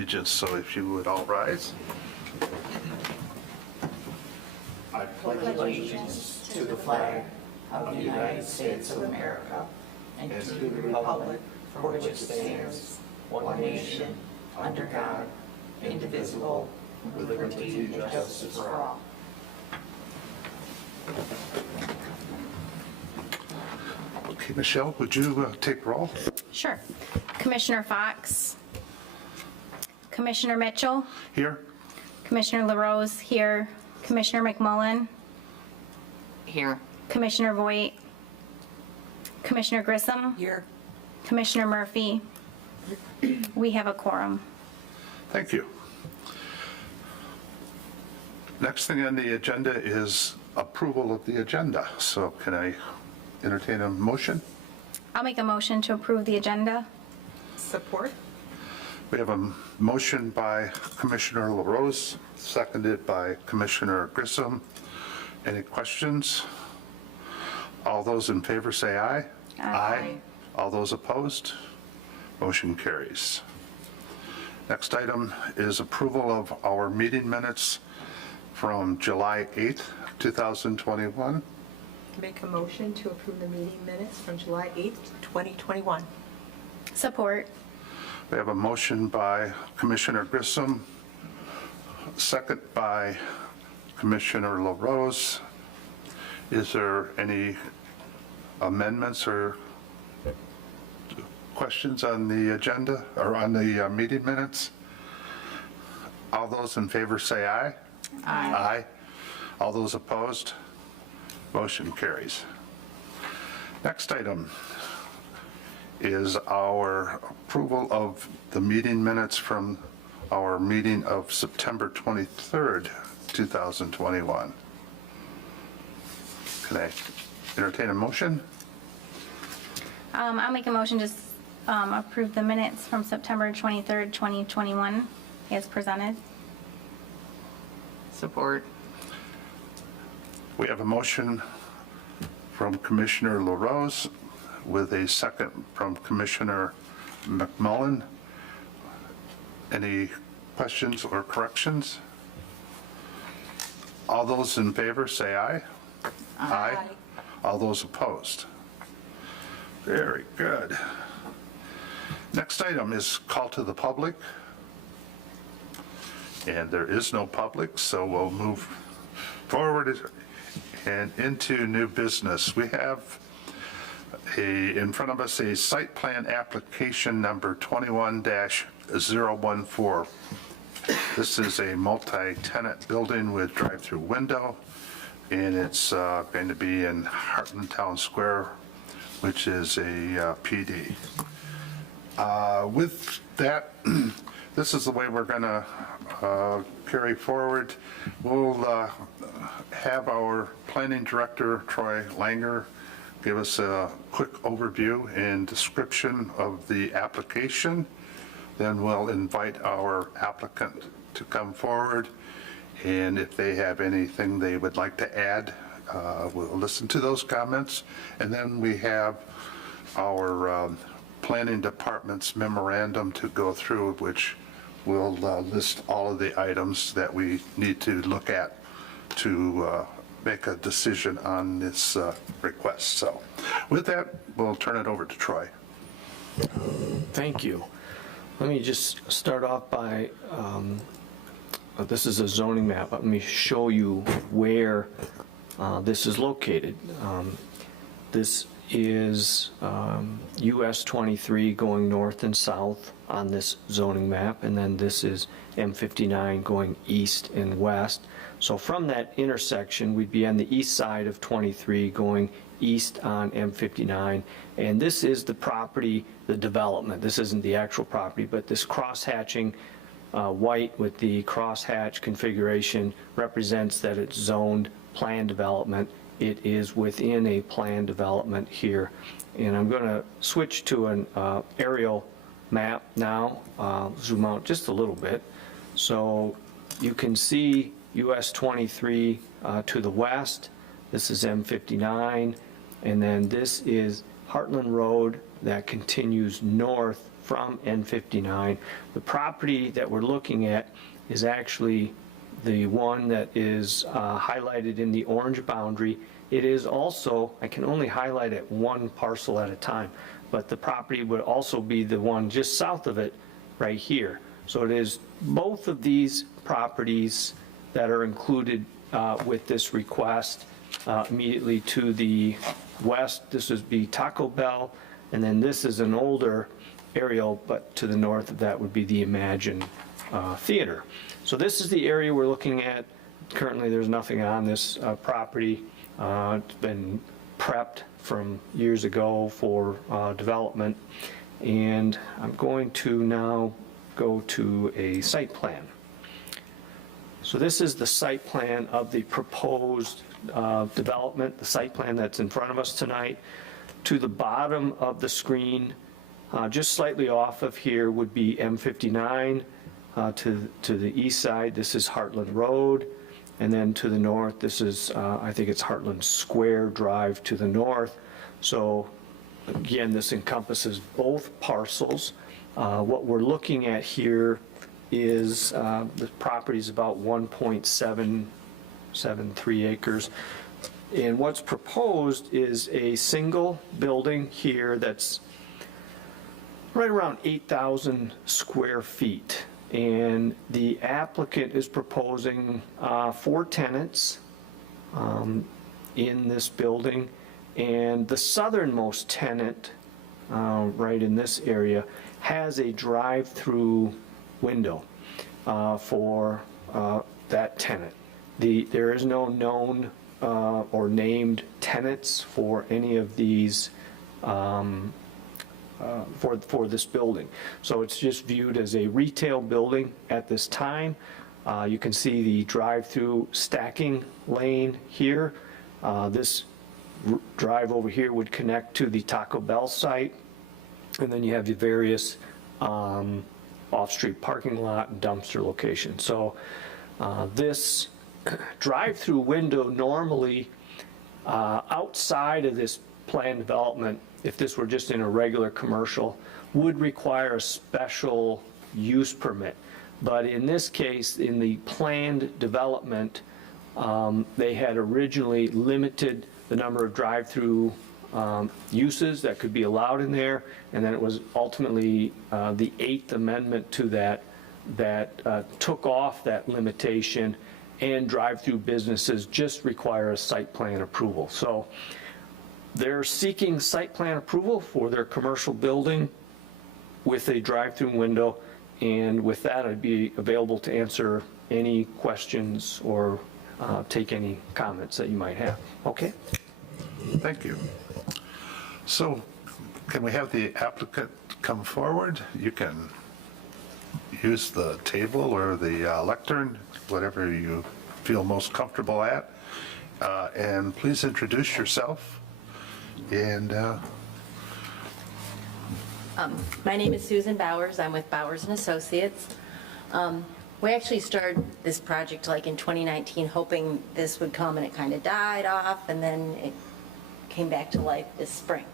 allegiance. So if you would all rise. I pledge allegiance to the flag of the United States of America and to the republic for which it stands, one nation, under God, indivisible, with liberty and justice for all. Okay, Michelle, would you take roll? Sure. Commissioner Fox. Commissioner Mitchell. Here? Commissioner LaRose here. Commissioner McMullen. Here. Commissioner Voigt. Commissioner Grissom. Here. Commissioner Murphy. We have a quorum. Thank you. Next thing on the agenda is approval of the agenda. So can I entertain a motion? I'll make a motion to approve the agenda. Support. We have a motion by Commissioner LaRose, seconded by Commissioner Grissom. Any questions? All those in favor say aye. Aye. All those opposed? Motion carries. Next item is approval of our meeting minutes from July 8th, 2021. Make a motion to approve the meeting minutes from July 8th, 2021. Support. We have a motion by Commissioner Grissom, second by Commissioner LaRose. Is there any amendments or questions on the agenda or on the meeting minutes? All those in favor say aye. Aye. Aye. All those opposed? Motion carries. Next item is our approval of the meeting minutes from our meeting of September 23rd, 2021. Can I entertain a motion? I'll make a motion to approve the minutes from September 23rd, 2021 as presented. Support. We have a motion from Commissioner LaRose with a second from Commissioner McMullen. Any questions or corrections? All those in favor say aye. Aye. All those opposed? Very good. Next item is call to the public. And there is no public, so we'll move forward and into new business. We have in front of us a site plan application number 21-014. This is a multi-tenant building with drive-through window, and it's going to be in Heartland Town Square, which is a PD. With that, this is the way we're going to carry forward. We'll have our planning director, Troy Langer, give us a quick overview and description of the application. Then we'll invite our applicant to come forward, and if they have anything they would like to add, we'll listen to those comments. And then we have our planning department's memorandum to go through, which will list all of the items that we need to look at to make a decision on this request. So with that, we'll turn it over to Troy. Thank you. Let me just start off by, this is a zoning map. Let me show you where this is located. This is US 23 going north and south on this zoning map, and then this is M59 going east and west. So from that intersection, we'd be on the east side of 23 going east on M59, and this is the property, the development. This isn't the actual property, but this cross-hatching white with the cross-hatch configuration represents that it's zoned planned development. It is within a planned development here. And I'm going to switch to an aerial map now, zoom out just a little bit. So you can see US 23 to the west. This is M59, and then this is Heartland Road that continues north from N59. The property that we're looking at is actually the one that is highlighted in the orange boundary. It is also, I can only highlight it one parcel at a time, but the property would also be the one just south of it, right here. So it is both of these properties that are included with this request. Immediately to the west, this would be Taco Bell, and then this is an older aerial, but to the north of that would be the Imagine Theater. So this is the area we're looking at. Currently, there's nothing on this property. It's been prepped from years ago for development, and I'm going to now go to a site plan. So this is the site plan of the proposed development, the site plan that's in front of us tonight. To the bottom of the screen, just slightly off of here, would be M59. To the east side, this is Heartland Road. And then to the north, this is, I think it's Heartland Square Drive to the north. So again, this encompasses both parcels. What we're looking at here is the property is about 1.773 acres. And what's proposed is a single building here that's right around 8,000 square feet. And the applicant is proposing 4 tenants in this building. And the southernmost tenant, right in this area, has a drive-through window for that tenant. There is no known or named tenants for any of these for this building. So it's just viewed as a retail building at this time. You can see the drive-through stacking lane here. This drive over here would connect to the Taco Bell site. And then you have the various off-street parking lot and dumpster locations. So this drive-through window normally outside of this planned development, if this were just in a regular commercial, would require a special use permit. But in this case, in the planned development, they had originally limited the number of drive-through uses that could be allowed in there, and then it was ultimately the 8th Amendment to that took off that limitation, and drive-through businesses just require a site plan approval. So they're seeking site plan approval for their commercial building with a drive-through window, and with that, I'd be available to answer any questions or take any comments that you might have. Okay? Thank you. So can we have the applicant come forward? You can use the table or the lectern, whatever you feel most comfortable at. And please introduce yourself. And My name is Susan Bowers. I'm with Bowers and Associates. We actually started this project like in 2019, hoping this would come, and it kind of died off, and then it came back to life this spring.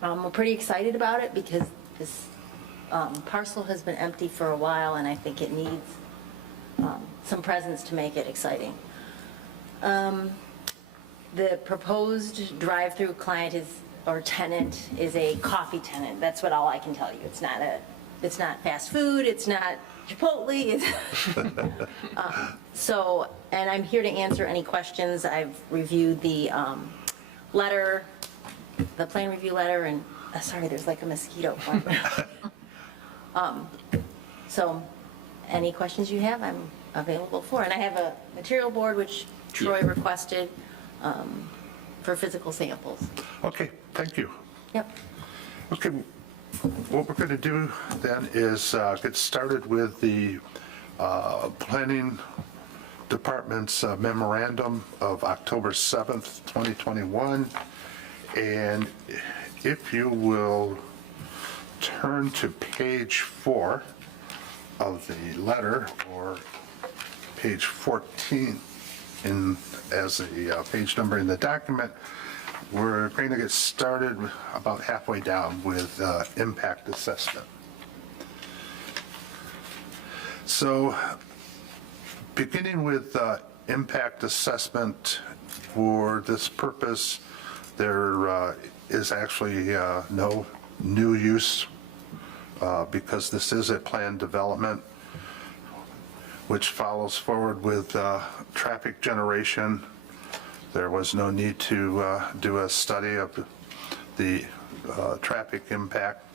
We're pretty excited about it because this parcel has been empty for a while, and I think it needs some presence to make it exciting. The proposed drive-through client or tenant is a coffee tenant. That's all I can tell you. It's not fast food. It's not Chipotle. And I'm here to answer any questions. I've reviewed the letter, the plan review letter, and sorry, there's like a mosquito. So any questions you have, I'm available for. And I have a material board, which Troy requested for physical samples. okay, thank you. Yep. Okay, what we're going to do then is get started with the Planning Department's memorandum of October 7th, 2021. And if you will turn to page 4 of the letter, or page 14 as a page number in the document, we're going to get started about halfway down with impact assessment. So beginning with impact assessment, for this purpose, there is actually no new use because this is a planned development which follows forward with traffic generation. There was no need to do a study of the traffic impact,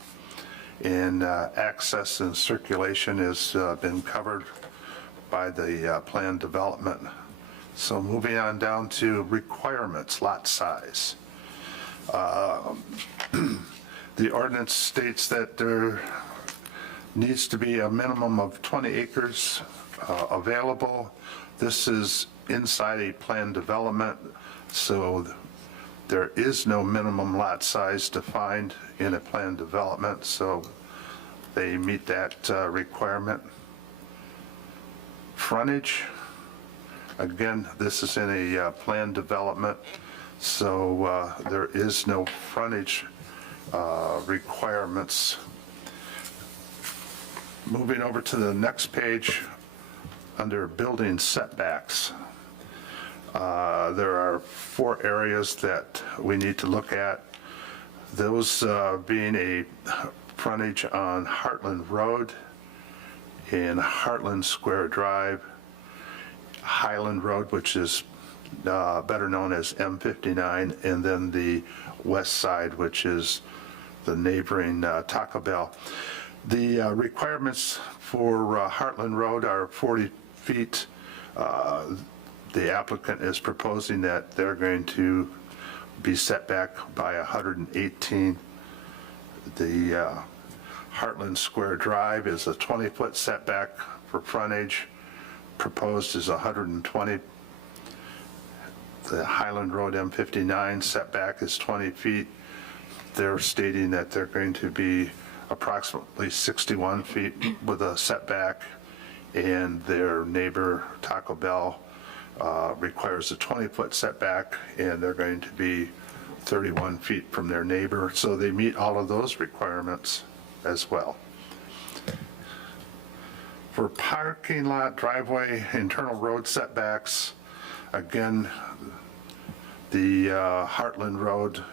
and access and circulation has been covered by the planned development. So moving on down to requirements, lot size. The ordinance states that there needs to be a minimum of 20 acres available. This is inside a planned development, so there is no minimum lot size defined in a planned development, so they meet that requirement. Frontage, again, this is in a planned development, so there is no frontage requirements. Moving over to the next page, under building setbacks, there are 4 areas that we need to look at. Those being a frontage on Heartland Road in Heartland Square Drive, Highland Road, which is better known as M59, and then the west side, which is the neighboring Taco Bell. The requirements for Heartland Road are 40 feet. The applicant is proposing that they're going to be set back by 118. The Heartland Square Drive is a 20-foot setback for frontage. Proposed is 120. The Highland Road M59 setback is 20 feet. They're stating that they're going to be approximately 61 feet with a setback, and their neighbor Taco Bell requires a 20-foot setback, and they're going to be 31 feet from their neighbor, so they meet all of those requirements as well. For parking lot, driveway, internal road setbacks, again, the Heartland Road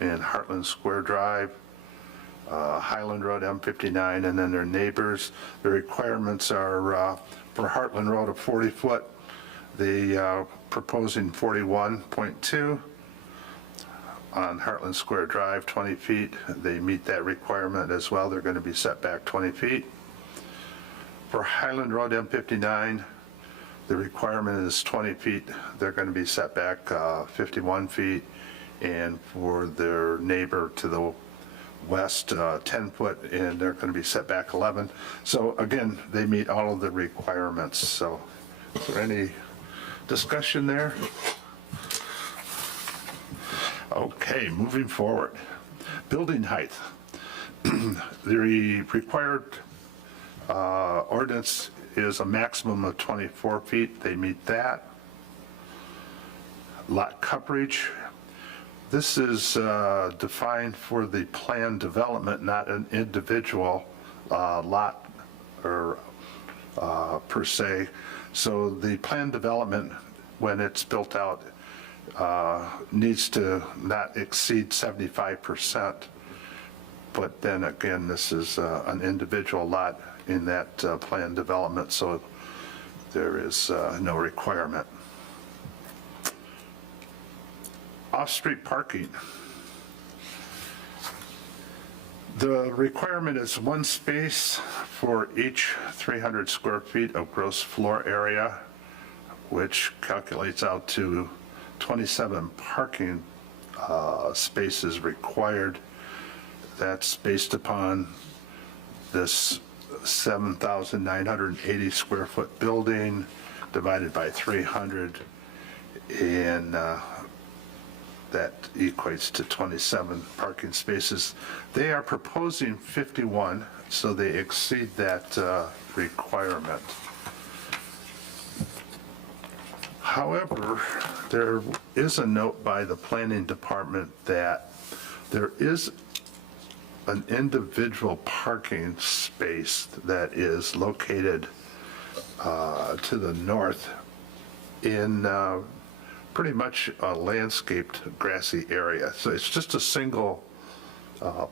and Heartland Square Drive, Highland Road M59, and then their neighbors. The requirements are for Heartland Road a 40-foot, the proposing 41.2. On Heartland Square Drive, 20 feet. They meet that requirement as well. They're going to be set back 20 feet. For Highland Road M59, the requirement is 20 feet. They're going to be set back 51 feet. And for their neighbor to the west, 10 foot, and they're going to be set back 11. So again, they meet all of the requirements. So is there any discussion there? Okay, moving forward. Building height. The required ordinance is a maximum of 24 feet. They meet that. Lot coverage. This is defined for the planned development, not an individual lot or per se. So the planned development, when it's built out, needs to not exceed 75%. But then again, this is an individual lot in that planned development, so there is no requirement. Off-street parking. The requirement is 1 space for each 300 square feet of gross floor area, which calculates out to 27 parking spaces required. That's based upon this 7,980 square foot building divided by 300, and that equates to 27 parking spaces. They are proposing 51, so they exceed that requirement. However, there is a note by the planning department that there is an individual parking space that is located to the north in pretty much a landscaped grassy area. So it's just a single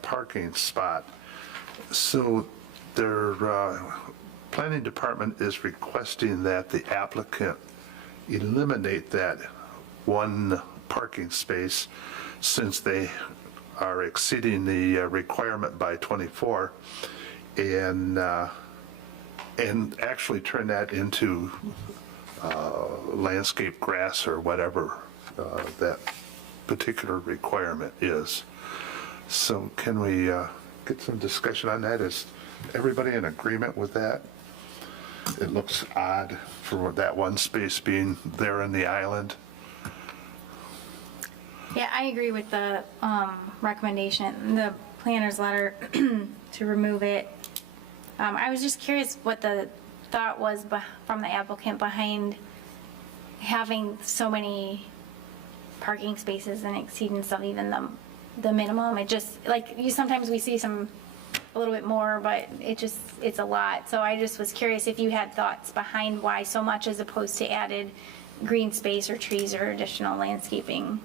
parking spot. So their planning department is requesting that the applicant eliminate that one parking space since they are exceeding the requirement by 24, and actually turn that into landscape grass or whatever that particular requirement is. So can we get some discussion on that? Is everybody in agreement with that? It looks odd for that one space being there in the island. Yeah, I agree with the recommendation, the planner's letter to remove it. I was just curious what the thought was from the applicant behind having so many parking spaces and exceeding some, even the minimum. It just, like, sometimes we see a little bit more, but it's a lot. So I just was curious if you had thoughts behind why so much as opposed to added green space or trees or additional landscaping.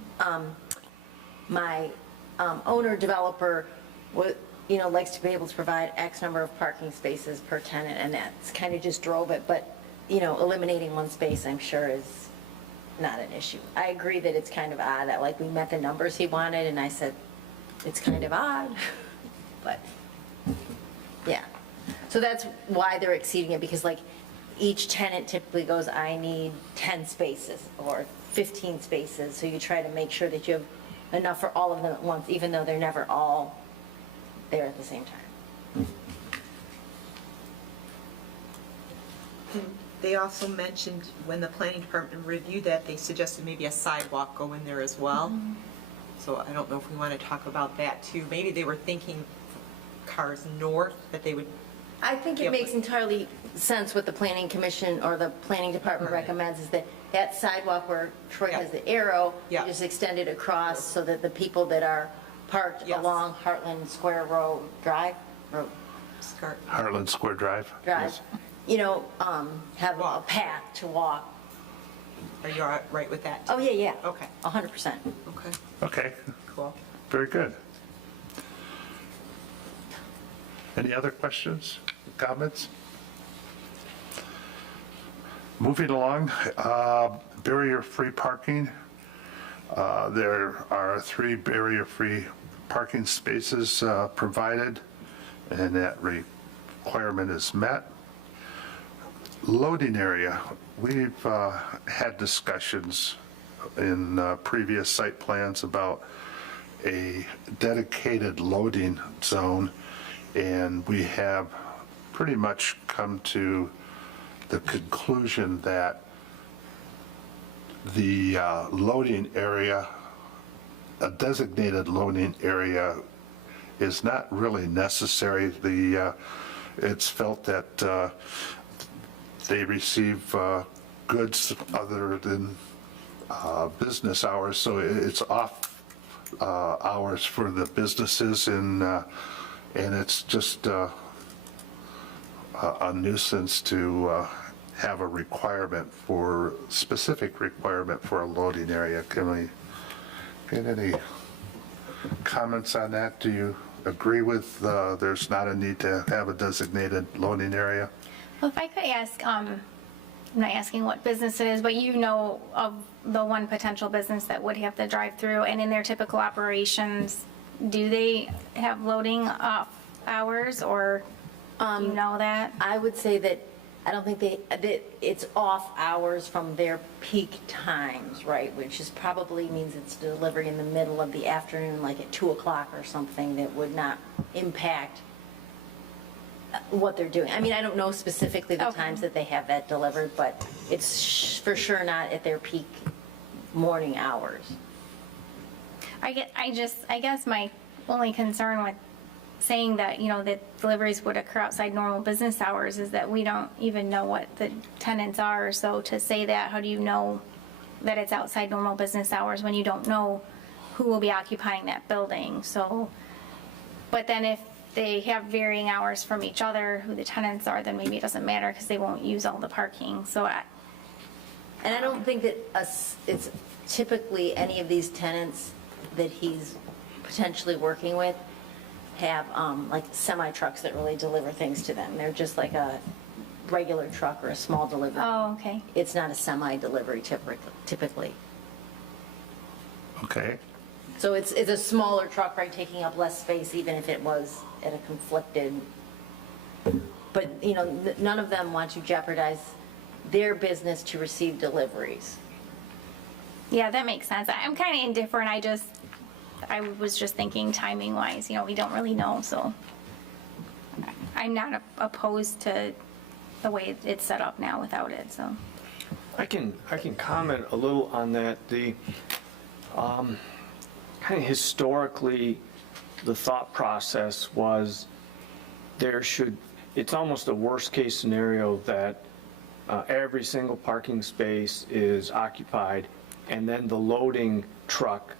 My owner developer likes to be able to provide X number of parking spaces per tenant, and that's kind of just drove it. But eliminating one space, I'm sure, is not an issue. I agree that it's kind of odd that, like, we met the numbers he wanted, and I said it's kind of odd, but yeah. So that's why they're exceeding it, because, like, each tenant typically goes, I need 10 spaces or 15 spaces. So you try to make sure that you have enough for all of them at once, even though they're never all there at the same time. They also mentioned when the planning department reviewed that, they suggested maybe a sidewalk go in there as well. So I don't know if we want to talk about that too. Maybe they were thinking cars north, that they would. I think it Yep. makes entirely sense what the planning commission or the planning department Right. recommends, is that sidewalk where Troy Yep. has the arrow, you Yep. just extend it across so that the people that are parked Yes. along Heartland Square Road Drive, Heartland Square Drive? Drive, have a Walk. path to walk. Are you all right with that? Oh, yeah. Okay. 100%. Okay, Okay, cool. very good. Any other questions, comments? Moving along, barrier-free parking. There are 3 barrier-free parking spaces provided, and that requirement is met. Loading area, we've had discussions in previous site plans about a dedicated loading zone, and we have pretty much come to the conclusion that the loading area, a designated loading area, is not really necessary. It's felt that they receive goods other than business hours, so it's off hours for the businesses, and it's just a nuisance to have a specific requirement for a loading area. Can we get any comments on that? Do you agree with there's not a need to have a designated loading area? Well, if I could ask, I'm not asking what business it is, but you know of the one potential business that would have to drive through, and in their typical operations, do they have loading off hours, or do you know that? I would say that I don't think that it's off hours from their peak times, right? Which is probably means it's delivery in the middle of the afternoon, like at 2 o'clock or something, that would not impact what they're doing. I mean, I don't know specifically the Okay. times that they have that delivered, but it's for sure not at their peak morning hours. I guess my only concern with saying that, that deliveries would occur outside normal business hours is that we don't even know what the tenants are. So to say that, how do you know that it's outside normal business hours when you don't know who will be occupying that building? So, but then if they have varying hours from each other, who the tenants are, then maybe it doesn't matter because they won't use all the parking. So And I don't think that it's typically any of these tenants that he's potentially working with have like semi-trucks that really deliver things to them. They're just like a regular truck or a small delivery. oh, okay. It's not a semi-delivery typically. Okay, So it's a smaller truck, right, taking up less space even if it was at a conflicted, but, you know, none of them want to jeopardize their business to receive deliveries. Yeah, that makes sense. I'm kind of indifferent. I was just thinking timing wise, we don't really know, so I'm not opposed to the way it's set up now without it, so. I can comment a little on that. The kind of historically, the thought process was it's almost a worst case scenario that every single parking space is occupied and then the loading truck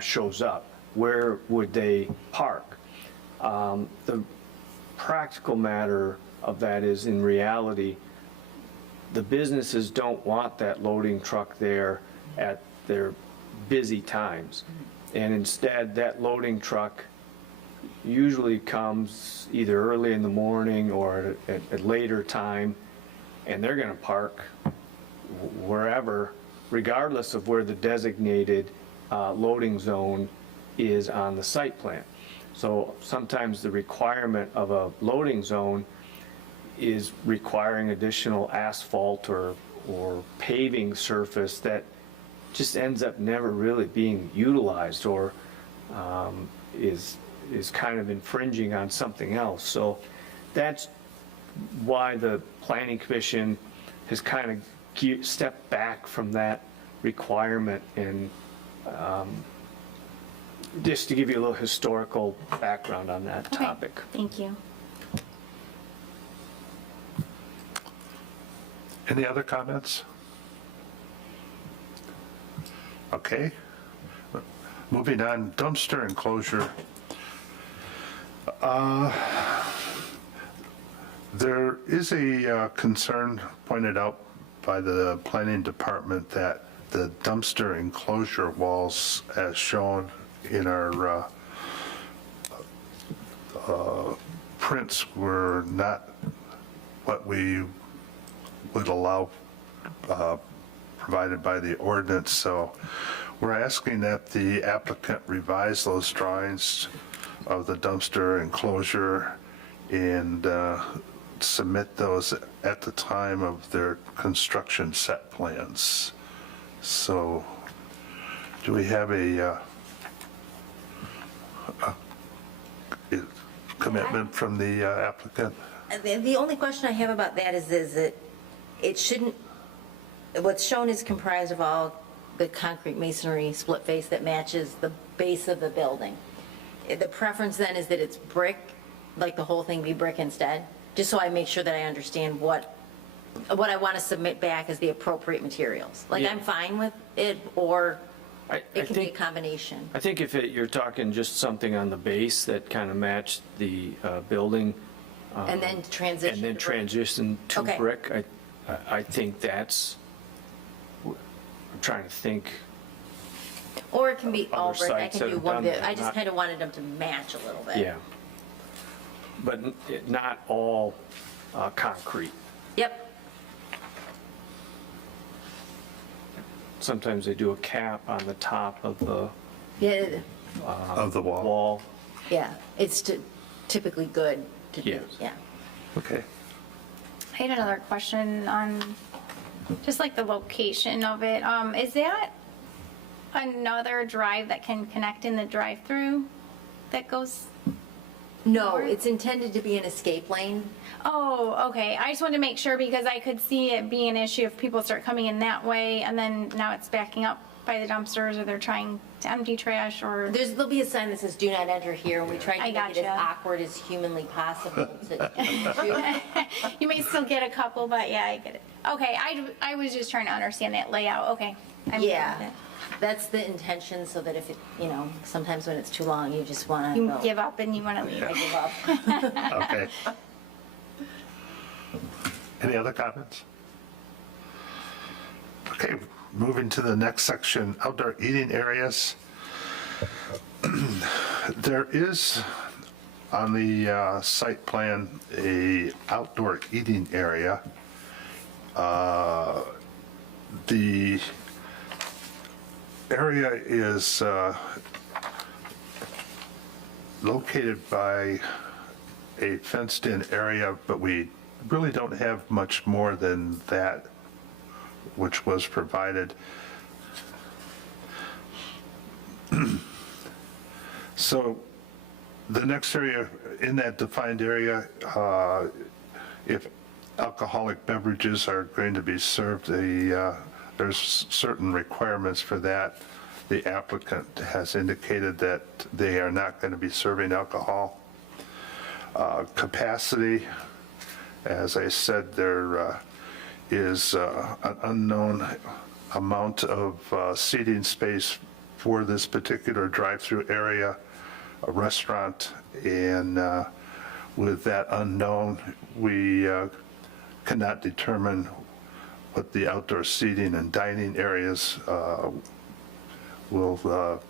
shows up. Where would they park? The practical matter of that is, in reality, the businesses don't want that loading truck there at their busy times. And instead, that loading truck usually comes either early in the morning or at a later time, and they're going to park wherever, regardless of where the designated loading zone is on the site plan. So sometimes the requirement of a loading zone is requiring additional asphalt or paving surface that just ends up never really being utilized, or is kind of infringing on something else. So that's why the Planning Commission has kind of stepped back from that requirement, and just to give you a little historical background on that Okay, topic. thank you. any other comments? Okay. Moving on, dumpster enclosure. There is a concern pointed out by the planning department that the dumpster enclosure walls, as shown in our prints, were not what we would allow provided by the ordinance. So we're asking that the applicant revise those drawings of the dumpster enclosure and submit those at the time of their construction set plans. So do we have a commitment from the applicant? The only question I have about that is that it shouldn't, what's shown is comprised of all the concrete masonry split face that matches the base of the building. The preference then is that it's brick, like the whole thing be brick instead, just so I make sure that I understand what I want to submit back as the appropriate materials. Like, Yeah. I'm fine with it, or I it can be a think- combination. I think if you're talking just something on the base that kind of matched the building, And then transition. and then to brick. transition to Okay. brick, I think that's, I'm trying to think. Or it can be all Other brick, I sites can that do have one done bit, that, I just not- kind of wanted them to match a little bit. Yeah. But not all concrete. Yep, Sometimes they do a cap on the top of the yeah, Of the wall? wall. yeah, it's typically good to do, Yes. yeah. Okay. I had another question on just like the location of it. Is that another drive that can connect in the drive-through that goes? No, Or- it's intended to be an escape lane. Oh, okay. I just wanted to make sure because I could see it being an issue if people start coming in that way and then now it's backing up by the dumpsters or they're trying to empty trash or? There'll be a sign that says "Do not enter here," and we tried to I make it as gotcha. awkward as humanly possible to You may still get a couple, but yeah, I get it. Okay, I was just trying to understand that layout. Okay. I'm good with Yeah, it. that's the intention, so that if it, sometimes when it's too long, you just want to You go. give up and you want to leave. I give up. Okay. Any other comments? Okay, moving to the next section, outdoor eating areas. There is on the site plan a outdoor eating area. The area is located by a fenced-in area, but we really don't have much more than that which was provided. So the next area, in that defined area, if alcoholic beverages are going to be served, there's certain requirements for that. The applicant has indicated that they are not going to be serving alcohol. Capacity, as I said, there is an unknown amount of seating space for this particular drive-through area, a restaurant, and with that unknown, we cannot determine what the outdoor seating and dining areas will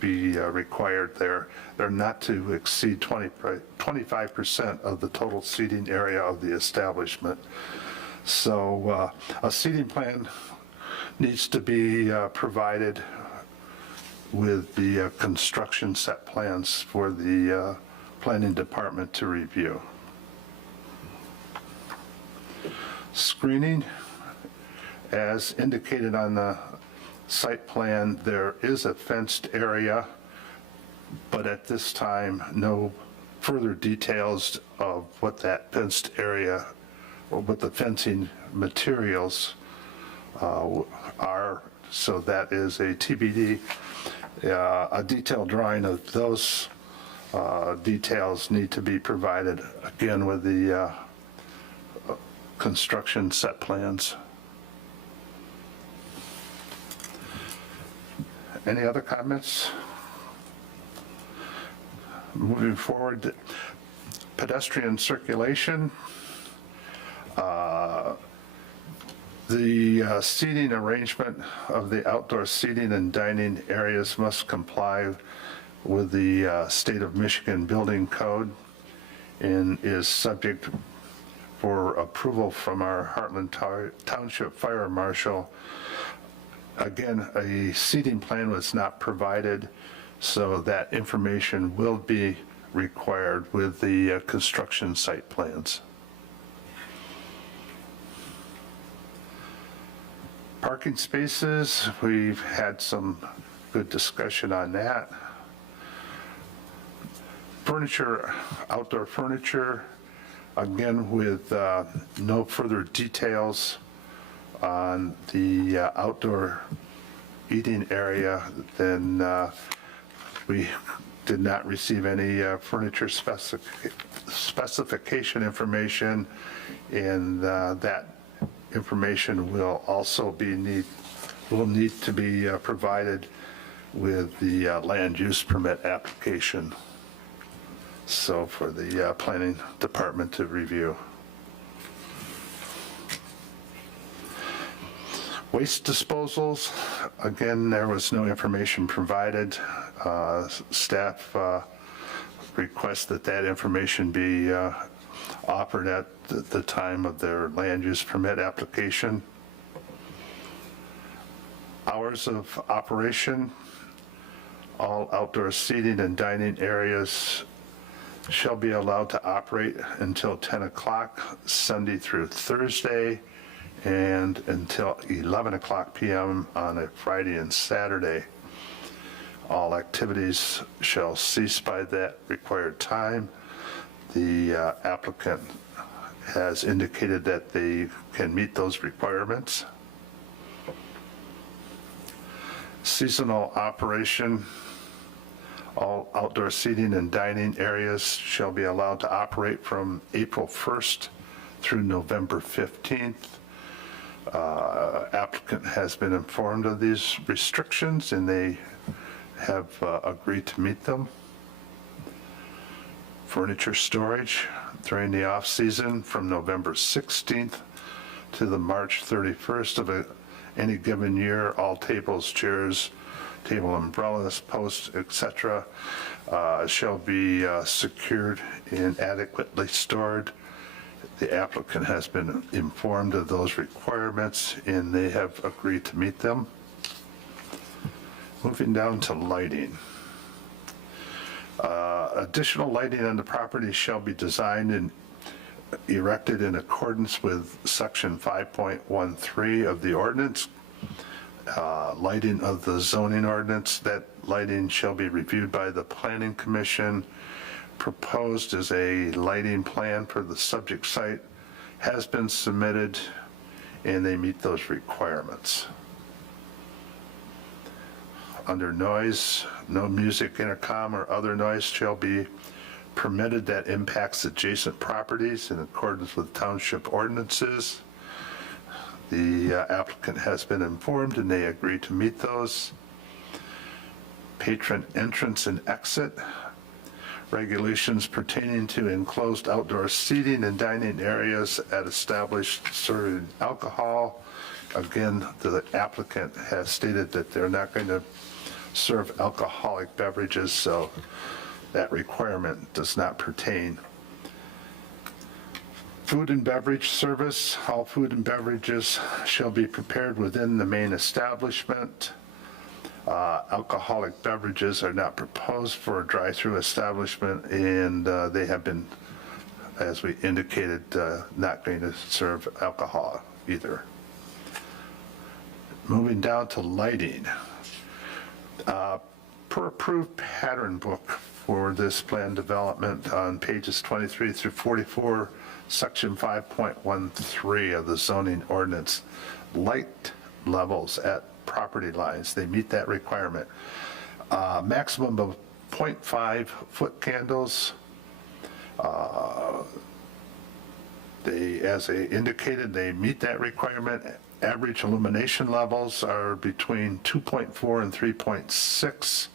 be required there. They're not to exceed 25% of the total seating area of the establishment. So a seating plan needs to be provided with the construction set plans for the planning department to review. Screening, as indicated on the site plan, there is a fenced area, but at this time, no further details of what that fenced area or what the fencing materials are, so that is a TBD. A detailed drawing of those details need to be provided, again, with the construction set plans. Any other comments? Moving forward, pedestrian circulation. The seating arrangement of the outdoor seating and dining areas must comply with the State of Michigan Building Code and is subject for approval from our Heartland Township Fire Marshal. Again, a seating plan was not provided, so that information will be required with the construction site plans. Parking spaces, we've had some good discussion on that. Furniture, outdoor furniture, again with no further details on the outdoor eating area, then we did not receive any furniture specification information, and that information will also need to be provided with the land use permit application. So for the planning department to review. Waste disposals, again, there was no information provided. Staff request that information be offered at the time of their land use permit application. Hours of operation, all outdoor seating and dining areas shall be allowed to operate until 10 o'clock Sunday through Thursday, and until 11 o'clock p.m. on a Friday and Saturday. All activities shall cease by that required time. The applicant has indicated that they can meet those requirements. Seasonal operation. All outdoor seating and dining areas shall be allowed to operate from April 1st through November 15th. Applicant has been informed of these restrictions and they have agreed to meet them. Furniture storage during the off-season from November 16th to the March 31st of any given year, all tables, chairs, table umbrellas, posts, etc., shall be secured and adequately stored. The applicant has been informed of those requirements and they have agreed to meet them. Moving down to lighting. Additional lighting on the property shall be designed and erected in accordance with section 5.13 of the ordinance. Lighting of the zoning ordinance, that lighting shall be reviewed by the planning commission. Proposed as a lighting plan for the subject site has been submitted and they meet those requirements. Under noise, no music, intercom, or other noise shall be permitted that impacts adjacent properties in accordance with township ordinances. The applicant has been informed and they agree to meet those. Patron entrance and exit. Regulations pertaining to enclosed outdoor seating and dining areas at established serving alcohol. Again, the applicant has stated that they're not going to serve alcoholic beverages, so that requirement does not pertain. Food and beverage service. All food and beverages shall be prepared within the main establishment. Alcoholic beverages are not proposed for a drive-through establishment, and they have been, as we indicated, not going to serve alcohol either. Moving down to lighting. Per approved pattern book for this plan development on pages 23 through 44, section 5.13 of the zoning ordinance, light levels at property lines, they meet that requirement. Maximum of 0.5 foot candles. As they indicated, they meet that requirement. Average illumination levels are between 2.4 and 3.6.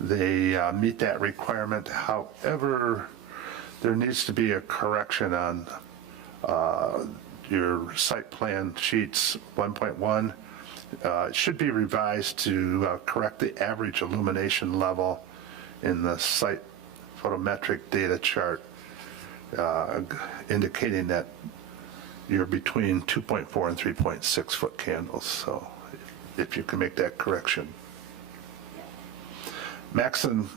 They meet that requirement. However, there needs to be a correction on your site plan sheets 1.1. It should be revised to correct the average illumination level in the site photometric data chart, indicating that you're between 2.4 and 3.6 foot candles. So if you can make that correction. Maximum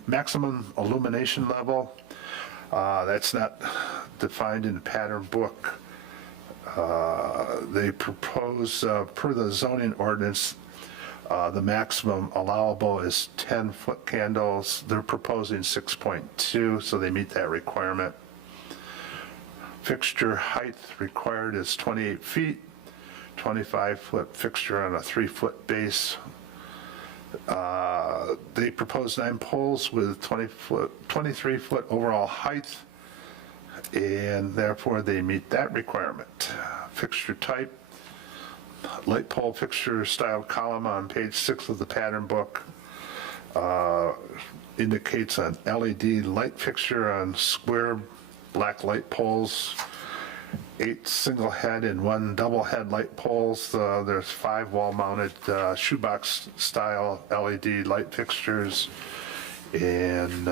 illumination level, that's not defined in the pattern book. They propose, per the zoning ordinance, the maximum allowable is 10 foot candles. They're proposing 6.2, so they meet that requirement. Fixture height required is 28 feet, 25-foot fixture on a 3-foot base. They propose 9 poles with 23-foot overall height, and therefore they meet that requirement. Fixture type, light pole fixture style column on page 6 of the pattern book indicates an LED light fixture on square black light poles, 8 single head and 1 double head light poles. There's 5 wall mounted shoebox style LED light fixtures, and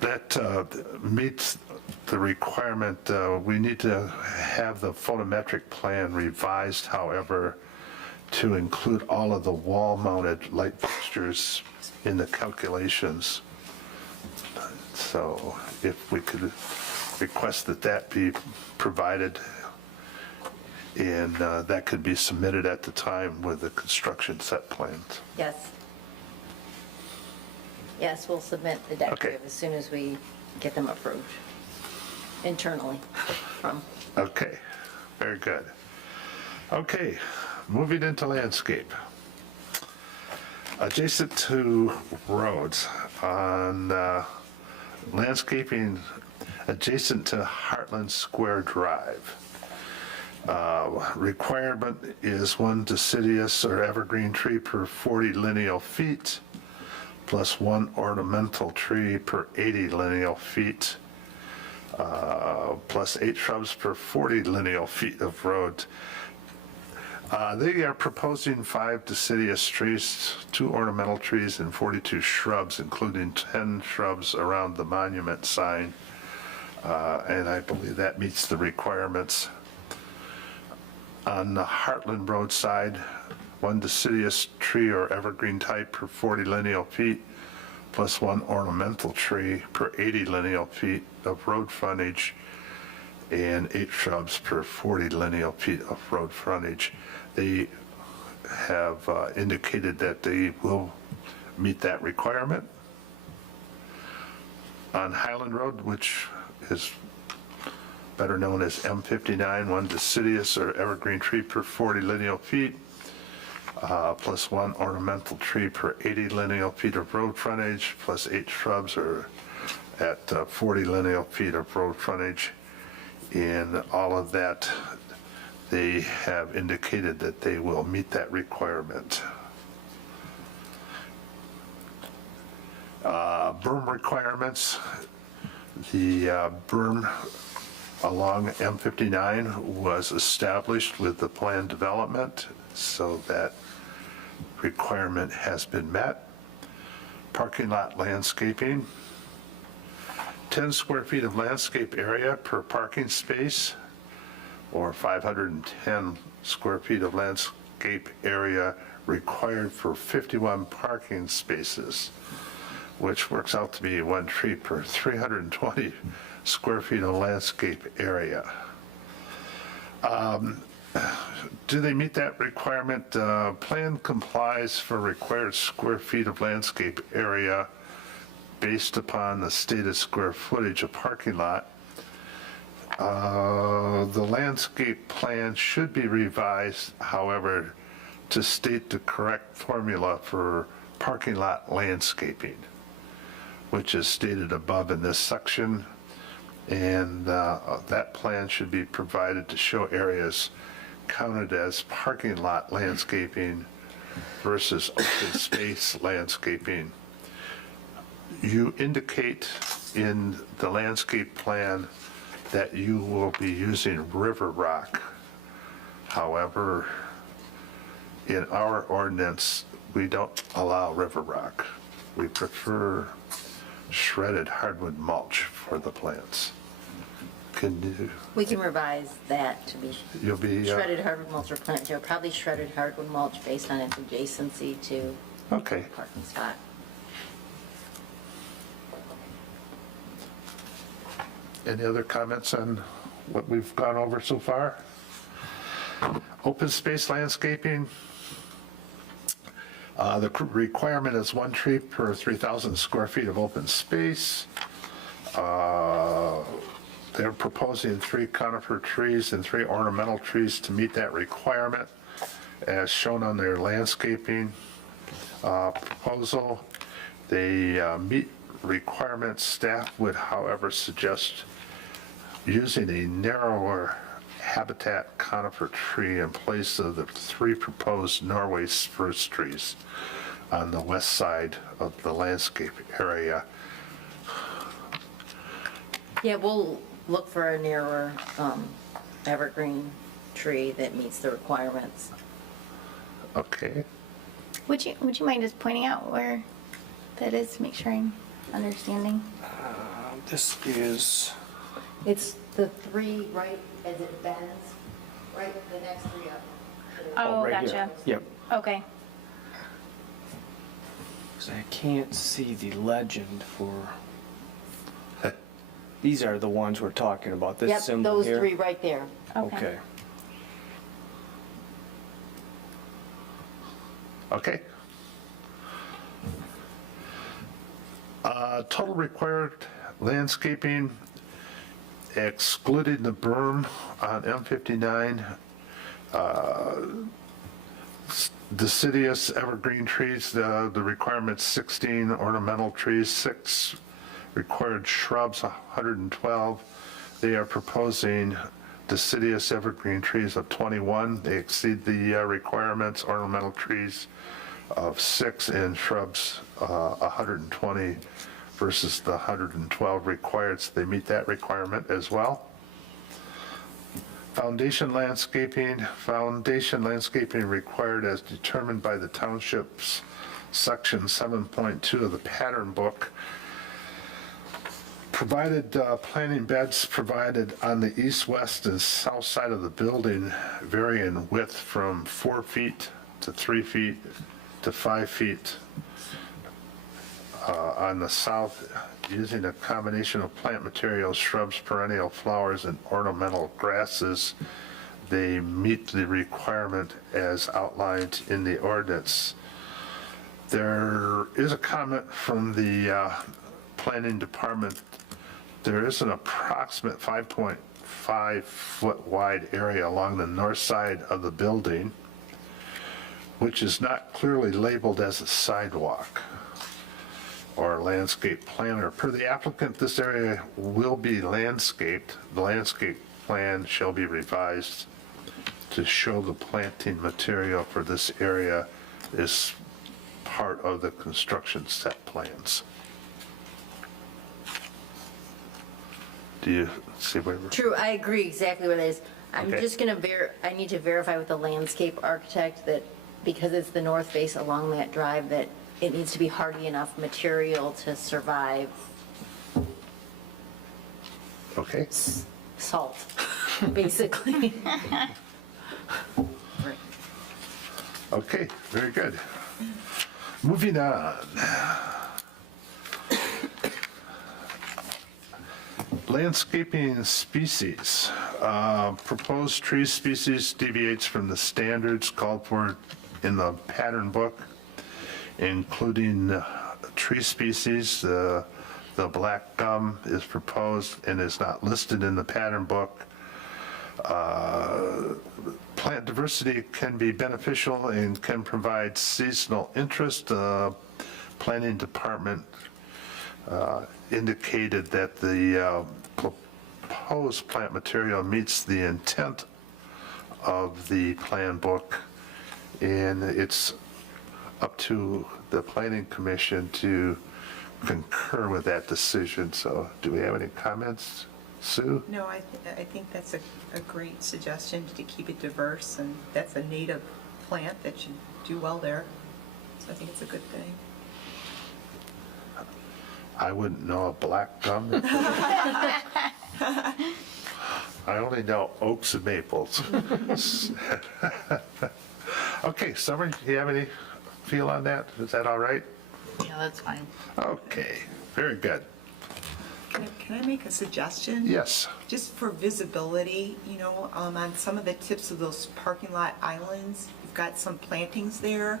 that meets the requirement. We need to have the photometric plan revised, however, to include all of the wall-mounted light fixtures in the calculations. So if we could request that that be provided, and that could be submitted at the time with the construction set plans. Yes. Yes, we'll submit the decorative Okay. as soon as we get them approved. internally from. Okay, very good. Okay, moving into landscape. Adjacent to roads on landscaping adjacent to Heartland Square Drive. Requirement is 1 deciduous or evergreen tree per 40 lineal feet, plus 1 ornamental tree per 80 lineal feet, plus 8 shrubs per 40 lineal feet of road. They are proposing 5 deciduous trees, 2 ornamental trees, and 42 shrubs, including 10 shrubs around the monument sign. And I believe that meets the requirements. On the Heartland Road side, 1 deciduous tree or evergreen type per 40 lineal feet, plus 1 ornamental tree per 80 lineal feet of road frontage, and 8 shrubs per 40 lineal feet of road frontage. They have indicated that they will meet that requirement. On Highland Road, which is better known as M59, 1 deciduous or evergreen tree per 40 lineal feet, plus 1 ornamental tree per 80 lineal feet of road frontage, plus 8 shrubs or at 40 lineal feet of road frontage. In all of that, they have indicated that they will meet that requirement. Berm requirements. The berm along M59 was established with the planned development, so that requirement has been met. Parking lot landscaping. 10 square feet of landscape area per parking space, or 510 square feet of landscape area required for 51 parking spaces, which works out to be 1 tree per 320 square feet of landscape area. Do they meet that requirement? Plan complies for required square feet of landscape area based upon the stated square footage of parking lot. The landscape plan should be revised, however, to state the correct formula for parking lot landscaping, which is stated above in this section. And that plan should be provided to show areas counted as parking lot landscaping versus open space landscaping. You indicate in the landscape plan that you will be using river rock. However, in our ordinance, we don't allow river rock. We prefer shredded hardwood mulch for the plants. We can revise that to be You'll be, shredded hardwood mulch or plant, probably shredded hardwood mulch based on its adjacency to okay. parking spot. Any other comments on what we've gone over so far? Open space landscaping. The requirement is 1 tree per 3,000 square feet of open space. They're proposing 3 conifer trees and 3 ornamental trees to meet that requirement, as shown on their landscaping proposal. They meet requirements. Staff would, however, suggest using a narrower habitat conifer tree in place of the 3 proposed Norway spruce trees on the west side of the landscape area. Yeah, we'll look for a narrower evergreen tree that meets the requirements. Okay. Would you mind just pointing out where that is to make sure I'm understanding? This is, It's the 3 right as it bends, right the next 3 up. Oh, right here. gotcha. Yep. Okay. 'Cause I can't see the legend for, these are the ones we're talking about, this Yep, symbol those here? 3 right there. Okay. Okay. Total required landscaping excluding the berm on M59, deciduous evergreen trees, the requirement's 16 ornamental trees, 6 required shrubs, 112. They are proposing deciduous evergreen trees of 21. They exceed the requirements, ornamental trees of 6 and shrubs 120 versus the 112 required, so they meet that requirement as well. Foundation landscaping required as determined by the township's section 7.2 of the pattern book. Provided planting beds provided on the east, west, and south side of the building vary in width from 4 feet to 3 feet to 5 feet. On the south, using a combination of plant materials, shrubs, perennial flowers, and ornamental grasses, they meet the requirement as outlined in the ordinance. There is a comment from the planning department. There is an approximate 5.5 foot wide area along the north side of the building, which is not clearly labeled as a sidewalk or landscape planner. Per the applicant, this area will be landscaped. The landscape plan shall be revised to show the planting material for this area is part of the construction set plans. Do you see where we're? True, I agree exactly what it is. I'm Okay. just gonna I need to verify with the landscape architect that because it's the north face along that drive, that it needs to be hardy enough material to survive Okay, salt, basically. okay, very good. Moving on. Landscaping species. Proposed tree species deviates from the standards called for in the pattern book, including tree species. The black gum is proposed and is not listed in the pattern book. Plant diversity can be beneficial and can provide seasonal interest. Planning department indicated that the proposed plant material meets the intent of the plan book, and it's up to the planning commission to concur with that decision. So do we have any comments, Sue? No, I think that's a great suggestion to keep it diverse, and that's a native plant that should do well there. So I think it's a good thing. I wouldn't know a black gum. I only know oaks and maples. Okay, Summer, do you have any feel on that? Is that all right? Yeah, that's fine. Okay, very good. Can I make a suggestion? Yes. Just for visibility, on some of the tips of those parking lot islands, you've got some plantings there,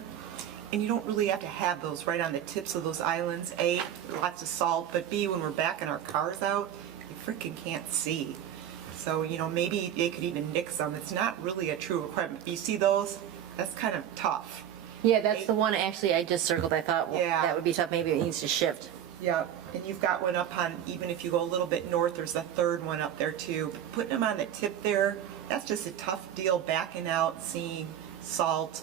and you don't really have to have those right on the tips of those islands. A, lots of salt, but B, when we're backing our cars out, you freaking can't see. So, maybe they could even nix them. It's not really a true requirement. You see those? That's kind of tough. Yeah, that's the one actually I just circled. I thought, well, Yeah. that would be tough. Maybe it needs to shift. Yeah, and you've got one up on, even if you go a little bit north, there's a third one up there too. Putting them on the tip there, that's just a tough deal backing out, seeing salt.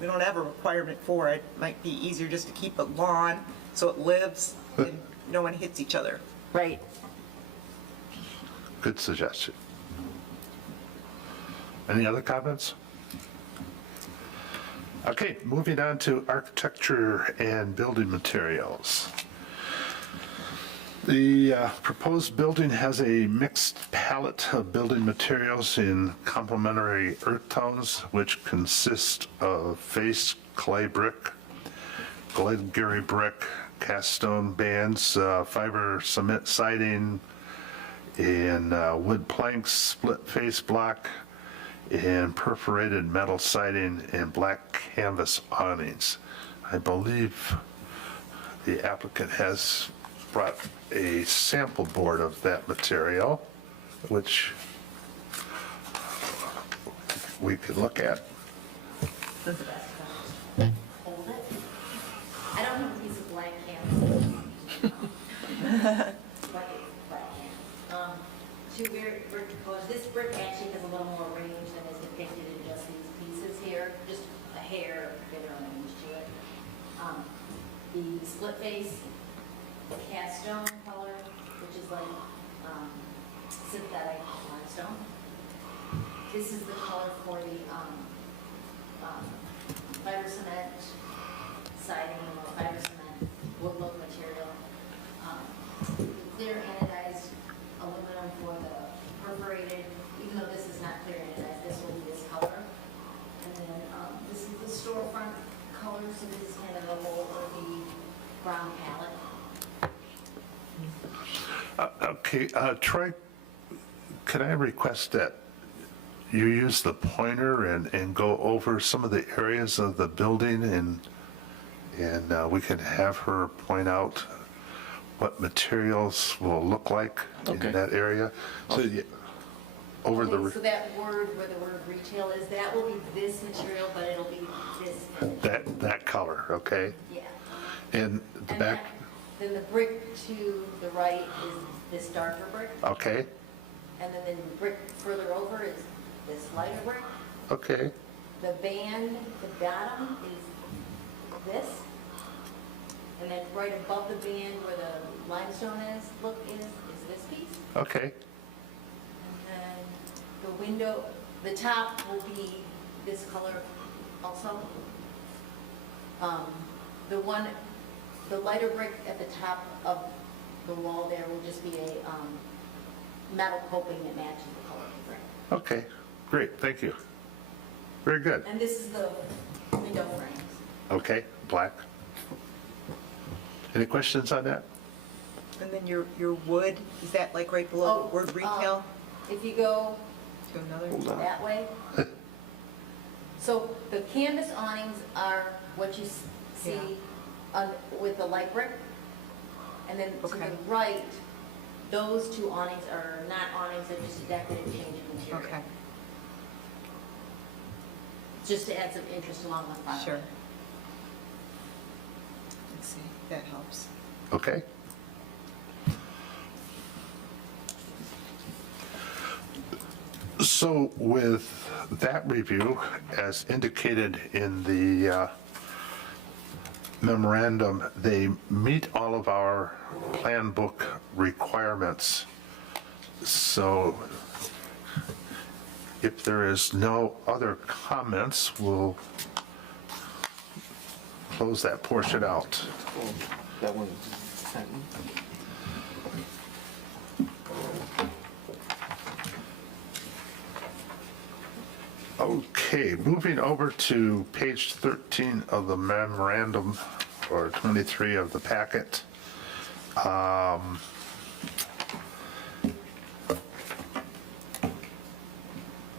We don't have a requirement for it. Might be easier just to keep it lawn so it lives and no one hits each other. Right. Good suggestion. Any other comments? Okay, moving on to architecture and building materials. The proposed building has a mixed palette of building materials in complementary earth tones, which consist of face clay brick, Glengarry brick, cast stone bands, fiber cement siding, and wood planks, split face block, and perforated metal siding and black canvas awnings. I believe the applicant has brought a sample board of that material. which we could look at. Hold it. I don't have a piece of blank canvas. Two brick colors. This brick actually has a little more range than is depicted in just these pieces here, just a hair bigger range to it. The split face cast stone color, which is like synthetic limestone. This is the color for the fiber cement siding or fiber cement wood look material. Clear anodized aluminum for the perforated, even though this is not clear anodized, this will be this color. And then this is the storefront color, so this is kind of a whole earthy brown palette. Okay, Troy, could I request that you use the pointer and go over some of the areas of the building and we can have her point out what materials will look like Okay. in that area? So, over Okay, the, so that word, where the word retail is, that will be this material, but it'll be this finish. that color, okay? Yeah. And the And back, then the brick to the right is this darker brick, okay, and then the brick further over is this lighter brick. okay, The band, the bottom is this, and then right above the band where the limestone is this piece. okay, And then the window, the top will be this color also. The lighter brick at the top of the wall there will just be a metal coping that matches the color of the brick. okay, great, thank you. Very good, And this is the window frames. okay, black. Any questions on that? And then your wood, is that like right below the word retail If you go to another? that way. So the canvas awnings are what you see with the light brick. And then to the Okay. right, those two awnings are not awnings, they're just a decorative change of material. Okay, Just to add some interest along the front. sure. Let's see, that helps. Okay. So with that review, as indicated in the memorandum, they meet all of our plan book requirements. So if there is no other comments, we'll close that portion out. That one. Okay, moving over to page 13 of the memorandum, or 23 of the packet.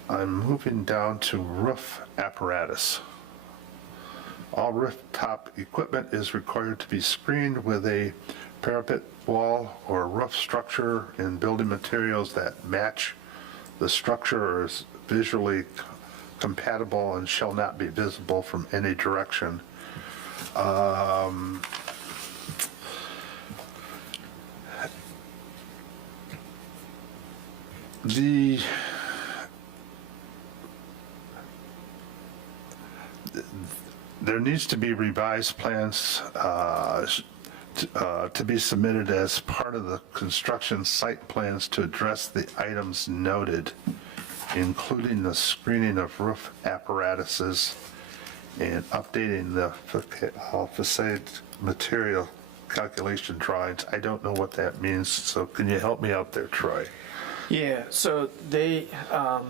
I'm moving down to roof apparatus. All rooftop equipment is required to be screened with a parapet wall or roof structure in building materials that match the structure or is visually compatible and shall not be visible from any direction. There needs to be revised plans to be submitted as part of the construction site plans to address the items noted, including the screening of roof apparatuses and updating the facade material calculation drawings. I don't know what that means, so can you help me out there, Troy? Yeah, so they, I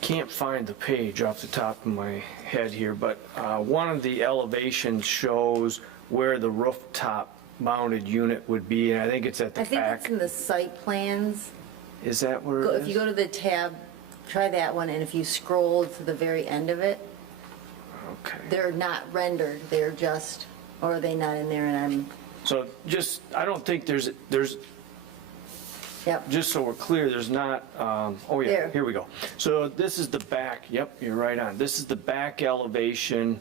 can't find the page off the top of my head here, but one of the elevations shows where the rooftop mounted unit would be, and I think it's at the I think that's back. in the site plans. Is that where it If you is? go to the tab, try that one, and if you scroll to the very end of it, Okay. they're not rendered, they're just, or are they not in there and I'm, So just, I don't think there's, Yep. just so we're clear, there's not, oh yeah, There. here we go. So this is the back, yep, you're right on. This is the back elevation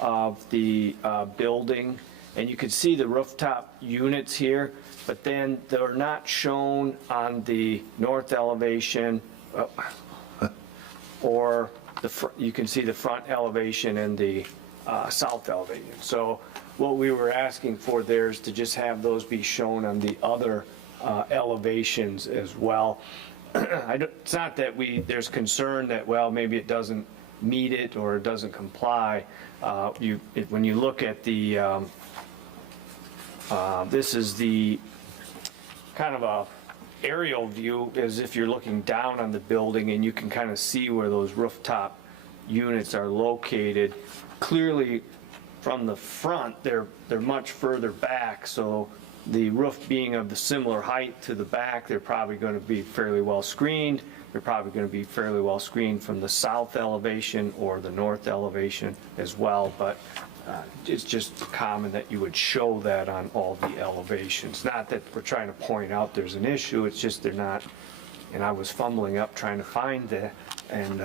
of the building, and you can see the rooftop units here, but then they're not shown on the north elevation, or you can see the front elevation and the south elevation. So what we were asking for there is to just have those be shown on the other elevations as well. It's not that there's concern that, well, maybe it doesn't meet it or it doesn't comply. When you look at the, this is the kind of a aerial view, as if you're looking down on the building, and you can kind of see where those rooftop units are located. Clearly, from the front, they're much further back, so the roof being of the similar height to the back, they're probably going to be fairly well screened. They're probably going to be fairly well screened from the south elevation or the north elevation as well, but it's just common that you would show that on all the elevations. Not that we're trying to point out there's an issue, it's just they're not, and I was fumbling up trying to find that, and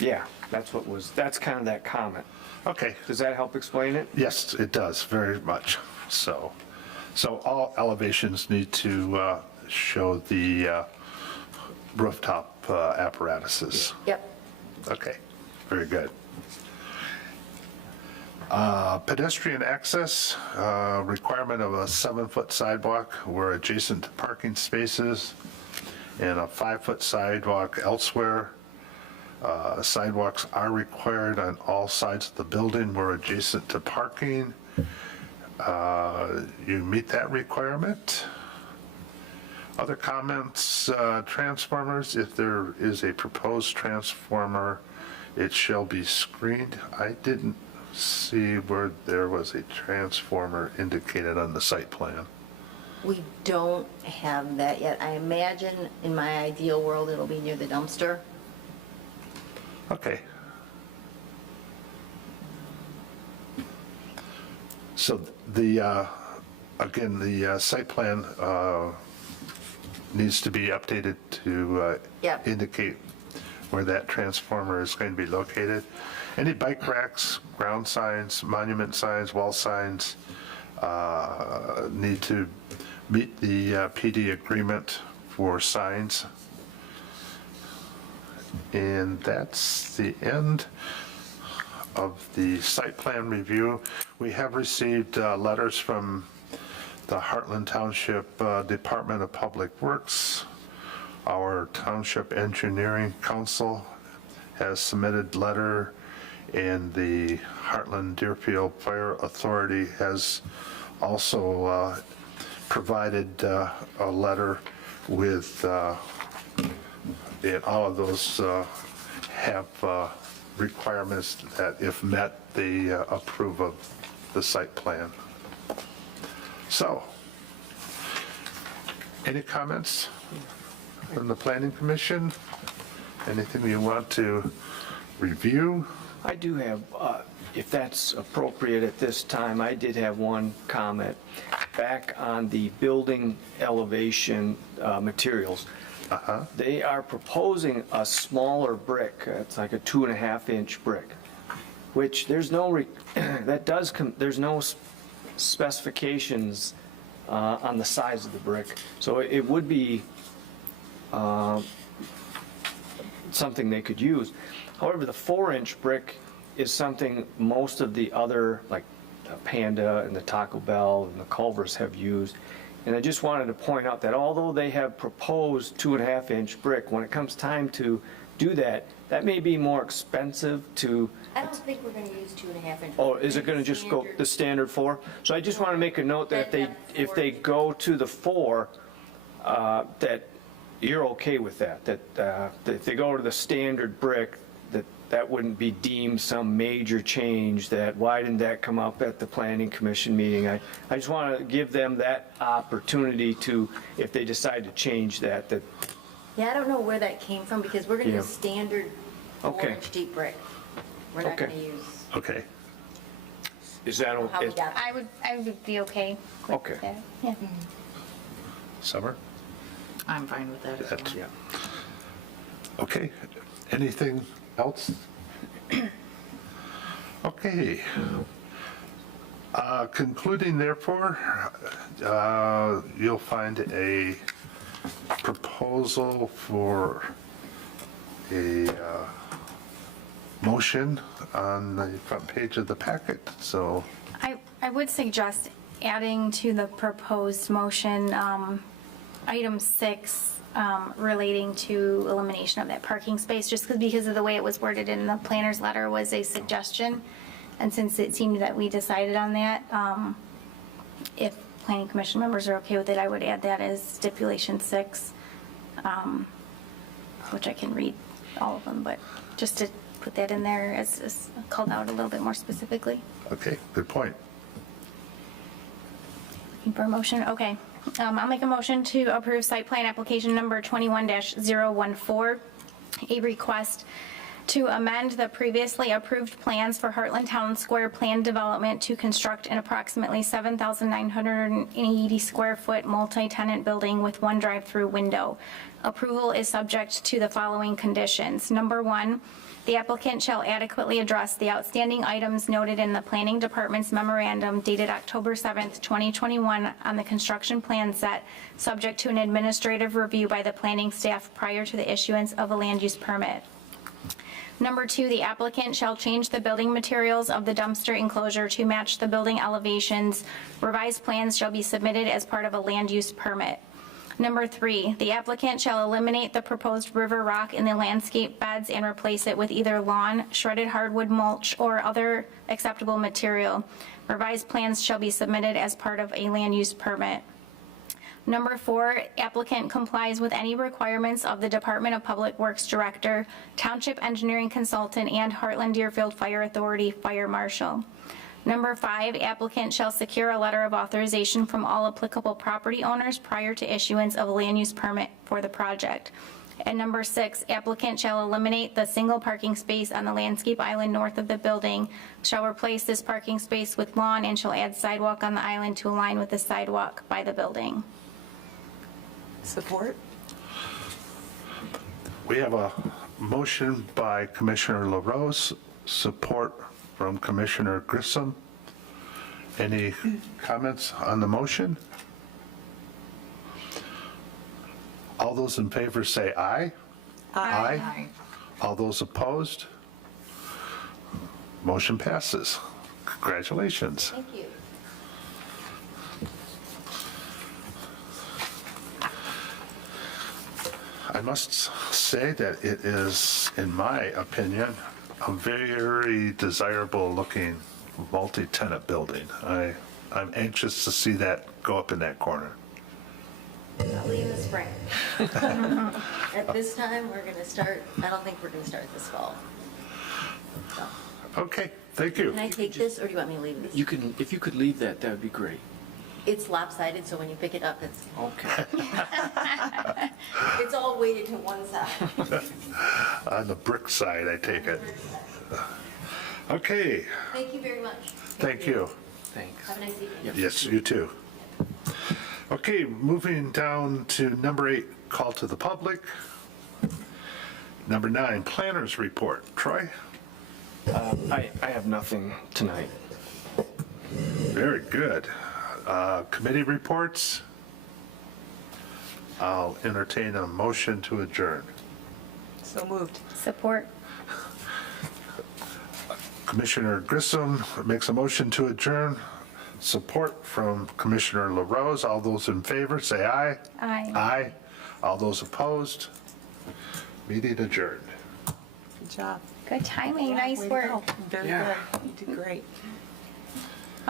yeah, that's kind of that comment. Okay, Does that help explain it? yes, it does, very much. So all elevations need to show the rooftop apparatuses. Yep. Okay, very good. Pedestrian access, requirement of a 7-foot sidewalk where adjacent to parking spaces, and a 5-foot sidewalk elsewhere. Sidewalks are required on all sides of the building where adjacent to parking. You meet that requirement. Other comments, transformers, if there is a proposed transformer, it shall be screened. I didn't see where there was a transformer indicated on the site plan. We don't have that yet. I imagine in my ideal world, it'll be near the dumpster. Okay. So again, the site plan needs to be updated to Yep. indicate where that transformer is going to be located. Any bike racks, ground signs, monument signs, wall signs need to meet the PD agreement for signs. And that's the end of the site plan review. We have received letters from the Heartland Township Department of Public Works. Our Township Engineering Council has submitted letter, and the Heartland Deerfield Fire Authority has also provided a letter with, and all of those have requirements that if met, they approve of the site plan. So, any comments from the Planning Commission? Anything you want to review? I do have, if that's appropriate at this time, I did have one comment. Back on the building elevation materials. They are proposing a smaller brick. It's like a 2.5-inch brick, which there's no, there's no specifications on the size of the brick. So it would be something they could use. However, the 4-inch brick is something most of the other, like Panda and the Taco Bell and the Culvers have used. And I just wanted to point out that although they have proposed 2.5-inch brick, when it comes time to do that, that may be more expensive to, I don't think we're going to use 2.5-inch. oh, is it going to just go the standard 4? So I just want to make a note that if they go to the 4, that you're okay with that, that if they go to the standard brick, that wouldn't be deemed some major change, that why didn't that come up at the Planning Commission meeting? I just want to give them that opportunity to, if they decide to change that. Yeah, I don't know where that came from, because we're going to Yeah. use standard Okay. 4-inch deep brick. We're not Okay. going to use Okay. Is that how we okay? got it. I would be okay with Okay. that. Yeah. Summer? I'm fine with that as That- well. Yeah. Okay, anything else? Okay. Concluding therefore, you'll find a proposal for a motion on the front page of the packet, so, I would suggest adding to the proposed motion, item 6, relating to elimination of that parking space, just because of the way it was worded in the planner's letter was a suggestion. And since it seemed that we decided on that, if planning commission members are okay with it, I would add that as stipulation 6, which I can read all of them, but just to put that in there as called out a little bit more specifically. okay, good point. Looking for a motion, okay. I'll make a motion to approve site plan application number 21-014, a request to amend the previously approved plans for Heartland Town Square planned development to construct an approximately 7,980 square foot multi-tenant building with one drive-through window. Approval is subject to the following conditions. Number 1, the applicant shall adequately address the outstanding items noted in the Planning Department's memorandum dated October 7th, 2021 on the construction plan set, subject to an administrative review by the planning staff prior to the issuance of a land use permit. Number 2, the applicant shall change the building materials of the dumpster enclosure to match the building elevations. Revised plans shall be submitted as part of a land use permit. Number 3, the applicant shall eliminate the proposed river rock in the landscape beds and replace it with either lawn, shredded hardwood mulch, or other acceptable material. Revised plans shall be submitted as part of a land use permit. Number 4, applicant complies with any requirements of the Department of Public Works Director, Township Engineering Consultant, and Heartland Deerfield Fire Authority Fire Marshal. Number 5, applicant shall secure a letter of authorization from all applicable property owners prior to issuance of a land use permit for the project. And number 6, applicant shall eliminate the single parking space on the landscape island north of the building, shall replace this parking space with lawn, and shall add sidewalk on the island to align with the sidewalk by the building. Support? We have a motion by Commissioner LaRose, support from Commissioner Grissom. Any comments on the motion? All those in favor say aye. Aye. All those opposed? Motion passes. Congratulations. Thank you. I must say that it is, in my opinion, a very desirable looking multi-tenant building. I'm anxious to see that go up in that corner. Probably in the spring. At this time, we're going to start, I don't think we're going to start this fall. So, Okay, thank you. can I take this, or do you want me to leave this? You can, if you could leave that, that would be great. It's lopsided, so when you pick it up, Okay. it's all weighted to one side. On the brick side, I take it. Okay, Thank you very much. thank you. Thanks. Have a nice evening. Yep. Yes, you too. Okay, moving down to number 8, call to the public. Number 9, planners report. Troy? I have nothing tonight. Very good. Committee reports? I'll entertain a motion to adjourn. So moved. Support. Commissioner Grissom makes a motion to adjourn. Support from Commissioner LaRose. All those in favor, say aye. Aye. Aye. All those opposed? Meeting adjourned. Good job. Good timing, Yeah, nice way to work. go. Very Yeah. good. You did great.